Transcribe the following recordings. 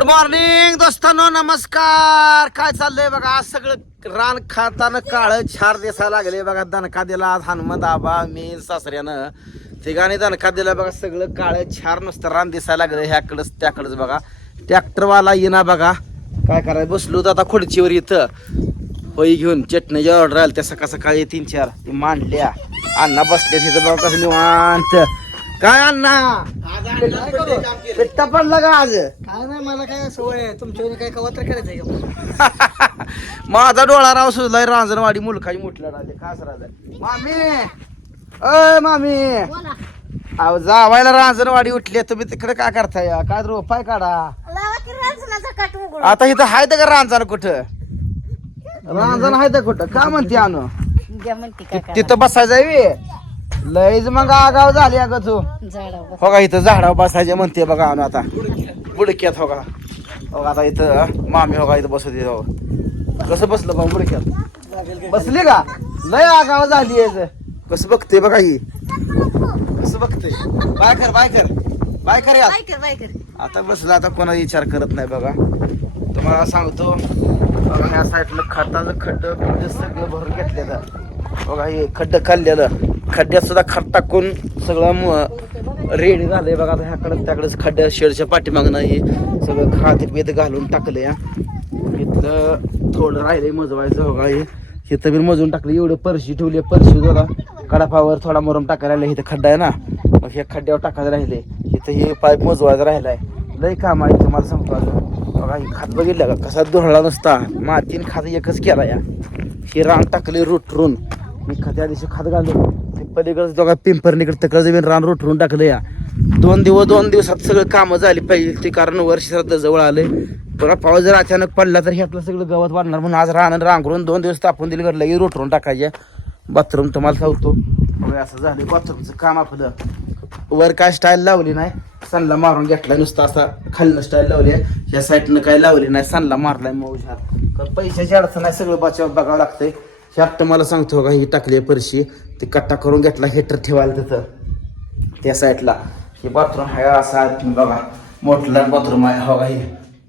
Good morning दोस्तांनो नमस्कार. काय चाललंय बघा? आज सगळं रान खाताना काळ छार दिसायला लागले बघा. दणका दिला आज हनुमंत आबा मी सासऱ्यानं. ठिकाणी दणका दिला बघा. सगळं काळ छार नुसतं रान दिसायला लागलं ह्याकडंच त्याकडंच बघा. ट्रॅक्टरवाला येणार बघा. काय करायचं? बसलो तर आता खुर्चीवर इथं. होई घेऊन चटणीची ऑर्डर आली त्या सकाळ सकाळी तीन चार. ती मांडल्या. अण्णा बसले तिथं बघा कसं निवांत. काय अण्णा? पिट्टा पडला का आज? काय नाही मला काय सवय आहे. तुमच्या काय कवा तर करायचंय का? माझा डोळा राव सुजलाय रांजणवाडी मुलखाची मुठला राहिले खास राहिले मामी! अय मामी! अहो जावायला रांजणवाडी उठली तुम्ही तिकडे काय करताय? काय रोपाय काढा. आता इथं हाय का रांजण कुठं? रांजण हाय का कुठं? का म्हणते आणू? तिथं बसायचं आहे बे. लयच मग आगाव झाली अगं तू. हो का इथं झाडावर बसायचे म्हणते बघा आणू आता. बुडक्यात हो का. हो का आता इथं मामी हो का इथं बसत हो. कसं बसलं बा बुडक्यात? बसली का? लय आगाव झाली आहे कसं बघते बघा ही. कसं बघते? बाय कर बाय कर. बाय कर आता बसला आता कोणा विचार करत नाही बघा. तुम्हाला सांगतो बघा ह्या साईडला खताचं खड्ड बिड्ड सगळं भरून घेतलेलं. बघा हे खड्ड खाल्लेलं. खड्ड्यात सुद्धा खत टाकून सगळं रेडी झालंय बघा आता ह्याकडं त्याकडे खड्ड्या शेडच्या पाठीमागनं हे सगळं खात बेत घालून टाकलं या इथलं थोडं राहिलंय मजवायचं बघा हे. इथं बी मजून टाकलं एवढं परशी ठेवली परशी बघा कडापावर थोडा मरम टाकायला राहिला इथं खड्डा आहे ना मग हे खड्ड्यावर टाकायला राहिले इथं हे पाईप मजवायचं राहिलाय. लय काम आहे तुम्हाला सांगतो. अजून बघा हे खात बघितलं का? कसा धुळला नसता. मातीन खात एकच केला या. हे रान टाकले रोटरून. मी खात्या दिवशी खात घालून पलीकडे दोघा पिंपरणीकडे तिकडे बी रान रोटरून टाकलं या. दोन दिवस दोन दिवसात सगळं कामं झाली पाहिजे ते कारण वर्ष जवळ आले पुन्हा पाऊस जर अचानक पडला तर ह्यातलं सगळं गवत वाढणार म्हणून आज राहणं रांगरून दोन दिवस तापून दिली घर लगेच रोटरून टाकायचे. बाथरूम तुम्हाला सांगतो. असं झालं बाथरूमचं काम आपलं. वर काय स्टाईल लावली नाही. सनला मारून घेतलाय नुसता असा खाल्लं स्टाईल लावली आहे. या साईडनं काय लावली नाही. सनला मारलाय मौजात पैशाची अडचण आहे सगळं बचाव बघावं लागतंय. ह्यात मला सांगतो का ही टाकली आहे परशी ती कट्टा करून घेतला हेटर ठेवायला तिथं. त्या साईडला हे बाथरूम आहे असं आहे तुम्ही बघा. मोठला बाथरूम आहे. हो का हे.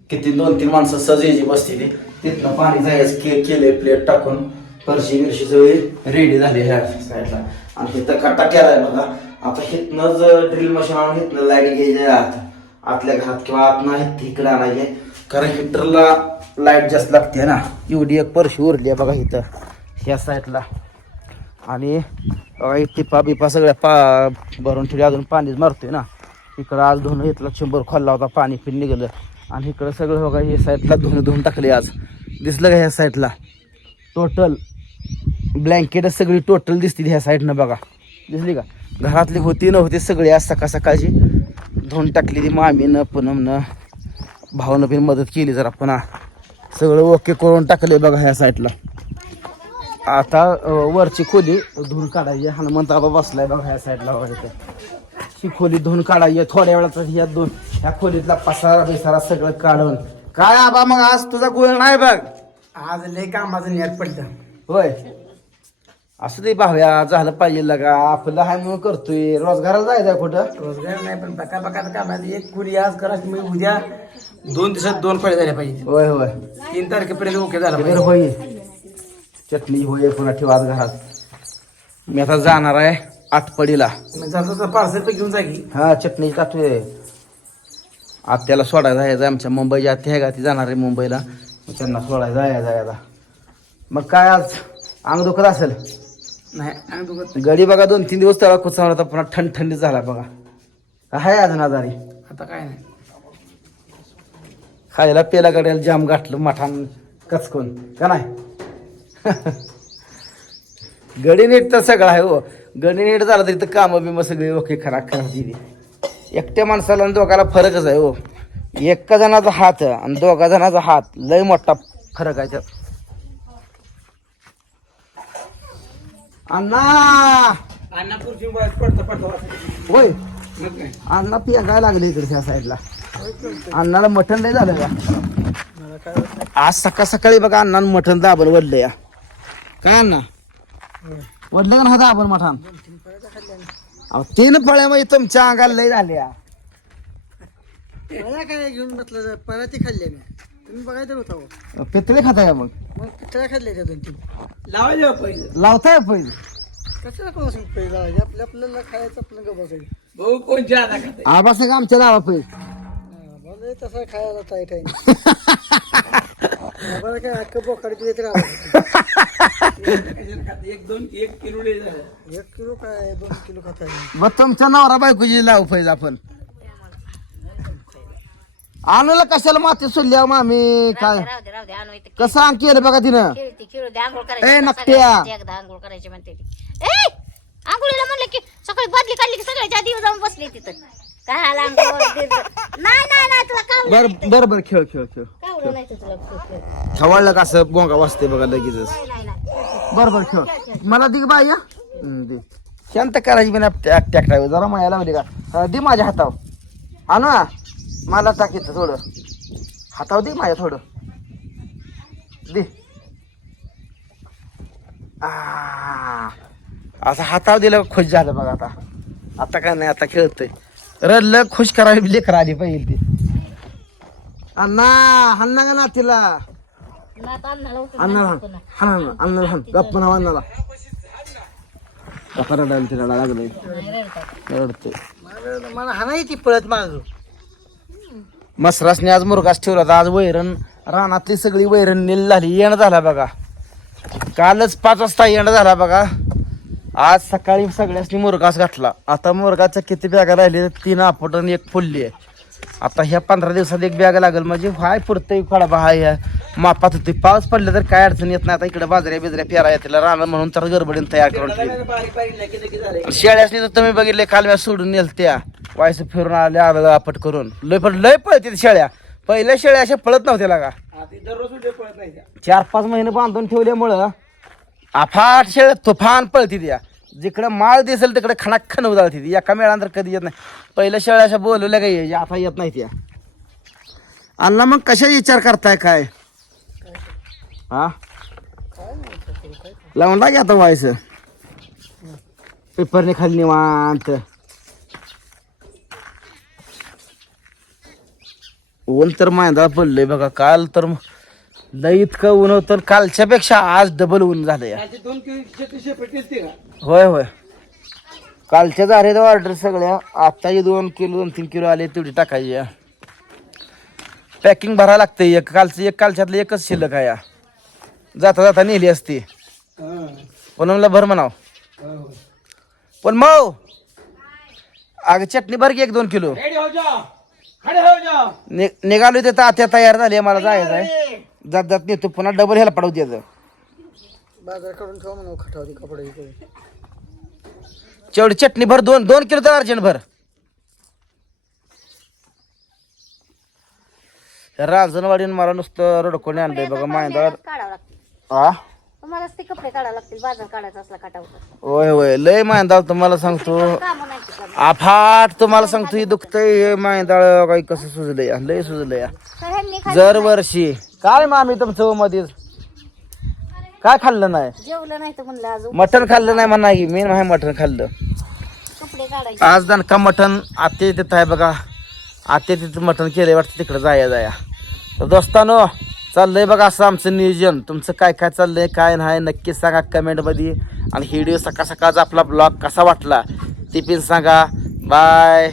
किती दोन तीन माणसं सजेजी बसतील तिथनं पाणी जायचं के केले प्लेट टाकून. परशी बिरशी सगळी रेडी झाली ह्या साईडला आणि तिथं कट्टा केलाय बघा. आता हिथनंच ड्रिल मशीन आणून हिथनं लाइट घ्यायची आत. आतल्या घरात किंवा आत नाही इकडे आणायचे कारण हिटरला लाइट जास्त लागते ना. एवढी एक परशी उरली आहे बघा इथं. ह्या साईडला. आणि बघा टिपा बिपा सगळ्या पा भरून ठेवली. अजून पाणीच मारतोय ना. इकडं आज धुणं इथला शंभर खोलला होता पाणी पिन निघालं. आणि इकडं सगळं बघा हे साईडला धुणं धुवून टाकले आज. दिसलं का ह्या साईडला? टोटल ब्लँकेट सगळी टोटल दिसतील ह्या साईडनं बघा. दिसली का? घरातली होती नव्हती सगळी आज सकाळ सकाळची धुवून टाकली ती मामीनं पूनमनं. भावनं पण मदत केली जरा पुन्हा. सगळं ओके करून टाकलं बघा ह्या साईडला. आता वरची खोली धुवून काढायची. हनुमंत आबा बसलाय बघा ह्या साईडला बघा इथे ही खोली धुवून काढायची. थोड्या वेळात ह्या दोन ह्या खोलीतला पसारा बिसारा सगळं काढून. काय आबा मग आज तुझा गोळ नाही बघ? आज लय कामाचं नेट पडलं. होय. असं ते भाव्या झालं पाहिजे लगा. आपलं हाय म्हणून करतोय. रोजगाराला जायचं कुठं? रोजगार नाही पण बका बका काम आहे. एक कुली आज करा मी उद्या दोन दिवसात दोन फळे झाले पाहिजे. होय होय. तीन तारखेपर्यंत ओके झाला पाहिजे. होईल चटणी होय पुन्हा ठेवा आज घरात. मी आता जाणार आहे आटपडीला. तर पार्सल पे घेऊन जा की. हा चटणी टाकतोय आत्याला सोडायला जायचं आमच्या मुंबईची आत्या आहे का ती जाणार आहे मुंबईला. त्यांना सोडायला जायचं आहे आता. मग काय आज? अंग दुखत असेल? नाही गडी बघा दोन तीन दिवस त्याला कुचावला होता पुन्हा थंड थंडी झाला बघा. आहे अजून आजारी. आता काय नाही. खायला पेला गड्याला जाम गाठलं मठान कचकून. का नाही? गडी नीट तर सगळं आहे हो. गडी नीट झालं तरी तर कामं बिमं सगळी ओके खरा खराब दिली. एकट्या माणसाला आणि दोघाला फरकच आहे हो. एका जणाचा हात आणि दोघा जणाचा हात लय मोठा फरक आहे त्यात अण्णा! अण्णा पडतं पडतं होय. अण्णा पिया लागले इकडे त्या साईडला. अण्णाला मटण नाही झालं का. आज सकाळ सकाळी बघा अण्णानं मटण दाबल वडलं या. काय अण्णा वडलं का नव्हतं आपण मठान. अहो तीन फळ्यामध्ये तुमच्या अंगाला लय झाल्या. मला काय घेऊन बसलं पराती खाल्ली मी. तुम्ही बघायचं होता हो. पितळे खाता का मग? मग पितळ्या खाल्ल्या त्या दोन तीन? लावायचे पहिले. लावताय पहिले? कशाला पहिला लावायचे? आपल्या आपल्याला खायचं आपलं गं बसायचं. भाऊ कोण जादा खाते? आबा सगळं आमच्या नावा पहिले. हा, मला तसं खायला टाईट आहे एक दोन एक किलो लय झालं. एक किलो काय दोन किलो खाता येईल मग तुमच्या नवरा बायकोची लाव पाहिजे आपण. आणलं कशाला माती सोडल्या मामी? काय? राहू दे राहू दे आणू इथं कसं अंग केलं बघा तिनं? खेळते खेळू दे आंघोळ ए, करायची नकट्या. सगळ्यांची एकदा आंघोळ करायची म्हणते ती. ए आंघोळीला म्हणलं की सकाळी बादली काढली की सगळ्याच्या आधी जाऊन बसली तिथं. काय आला आंघोळ दिलं. नाही. नाही नाही तुला बर बर खेळ खेळ खेळ. नाही तुला खवळलं का असं गोंगा वाजते बघा लगेचच. नाही नाही बर बर खेळ. मला दे बाई या हम्म, दे. शांत करायची पण ट्रॅक्टर जरा माया लावली का? हा, दे माझ्या हातावर. आणू हा. मला टाक इथं थोडं. हातावर दे माझ्या थोडं. दे. आ, असं हातावर दिलं खुश झालं बघा आता. आता काय नाही आता खेळतोय. रडलं खुश करावी लेकर आली पाहिजे ती. अण्णा हन्ना का ना तिला नात अन्नाला उठून अण्णा नाचतो ना. हाण अण्णा हाण गप्प नाव अण्णाला गप्पा रडायला तिला लागलंय नाही रडतात. रडते मला मला हाणाही ती पळत माग मसरासने आज मुरगास ठेवला होता आज वैरण रानातली सगळी वैरण नील झाली येणं झाला बघा कालच पाच वाजता येणं झाला बघा आज सकाळी सगळ्यासनी मुरगास घातला आता मुरगाच्या किती बॅगा राहिले तीन आपट आणि एक फुलली आहे आता ह्या पंधरा दिवसात एक बॅग लागेल. म्हणजे हाय पुरतंय खडा हाय ह्या. मापात होती. पाऊस पडला तर काय अडचण येत नाही. आता इकडे बाजऱ्या बिजऱ्या पेरा येतील. राहणार म्हणून तर गडबडीने तयार करून ठेवली. शेळ्यासनी तर तुम्ही बघितले काल मी सोडून नेल त्या वायस फिरून आल्या आलं आपट करून. लय पण लय पळते शेळ्या. पहिल्या शेळ्या अशा पळत नव्हत्या का. चार पाच महिने बांधून ठेवल्यामुळं अफाट शेळ तुफान पळती त्या जिकडं माळ दिसेल तिकडे खणाक खण ती. एका मेळानंतर कधी येत नाही. पहिल्या शेळ्या अशा बोलवल्या काही यायच्या, आता येत नाही त्या. अण्णा मग कशा विचार करताय काय? हा? लावून लागे आता व्हायचं पेपरने खाली निवांत. ऊन तर मांदा पडलंय बघा. काल तर मग लय इतकं ऊन होतं कालच्या पेक्षा आज डबल ऊन त्याचे दोन ते का? होय होय. कालच्या झाले ऑर्डर सगळ्या आत्ताची दोन किलो दोन तीन किलो आले तेवढी टाकायची पॅकिंग भरावं लागतं एक कालचं एक कालच्यातलं एकच शिल्लक आहे या. जाता जाता नेली असती. हा. पण म्हणलं भर म्हणाव. हो. पण मग अगं चटणी भर की एक दोन किलो. रेडी हो खडे हो नि निघालो ते तात्या तयार झाली मला जायचं आहे जात जात नेतो पुन्हा डबल ह्याला पडवू द्यायचं बाजार काढून ठेवा म्हणून खटावती कपडे इकडे. जेवढी चटणी भर दोन दोन किलो तर अर्जंट भर. रांजणवाडीन मला नुसतं रडकोने आणलंय बघा मांदार काढावं लागतील. हा तुम्हालाच ते कपडे काढावं लागतील बाजार काढायचा असला काटावर होय होय लय मांदाळ तुम्हाला सांगतो. काम नाही ते करणं. आफाट तुम्हाला सांगतो हे दुखतंय हे मांदाळ काही कसं सुजलंय लय सुजलंय. तर ह्यांनी खाल्लं दर वर्षी काय मामी तुमचं मध्येच काय खाल्लं नाही? जेवलं नाही तर म्हणलं आज मटण खाल्लं नाही म्हणा की मी नाही मटण खाल्लं. कपडे काढायचे. आज दणका मटण आते तिथं आहे बघा. आते तिथं मटण केलंय वाटतं तिकडं जाया जाया. तर दोस्तानो चाललंय बघा असं आमचं नियोजन. तुमचं काय काय चाललंय काय नाही नक्की सांगा कमेंटमध्ये. आणि व्हिडिओ सकाळ सकाळचा आपला ब्लॉग कसा वाटला ते पण सांगा. बाय